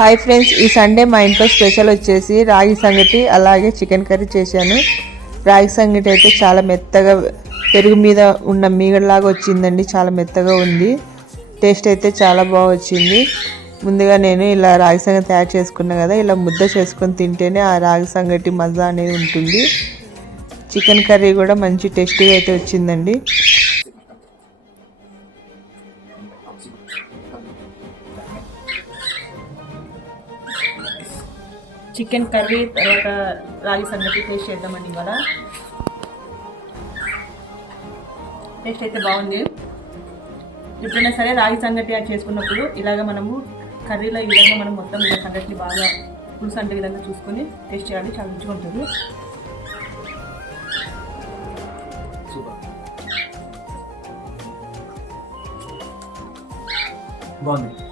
Hi friends, ఈ Sunday మా ఇంట్లో స్పెషల్ వచ్చేసి రాగి సంగటి అలాగే చికెన్ కర్రీ చేశాను. రాగి సంగటి అయితే చాలా మెత్తగా పెరుగు మీద ఉన్న మీగడలాగా వచ్చిందండి. చాలా మెత్తగా ఉంది. టేస్ట్ అయితే చాలా బాగా వచ్చింది. ముందుగా నేను ఇలా రాగి సంగటి తయారు చేసుకున్నా కదా, ఇలా ముద్ద చేసుకొని తింటేనే ఆ రాగి సంగటి మజా అనేది ఉంటుంది. చికెన్ కర్రీ కూడా మంచి టేస్టీగా అయితే వచ్చిందండి. చికెన్ కర్రీ తర్వాత రాగి సంగటి టేస్ట్ చేద్దామండి. ఇవాళ టేస్ట్ అయితే బాగుంది. ఎప్పుడైనా సరే రాగి సంగటి అది చేసుకున్నప్పుడు ఇలాగ మనము కర్రీలో ఈ విధంగా మనం మొత్తం ఇలా సంగటిని బాగా పులుసు అంటే విధంగా చూసుకొని టేస్ట్ చేయాలి. చాలా రుచిగా ఉంటుంది. బాగుంది.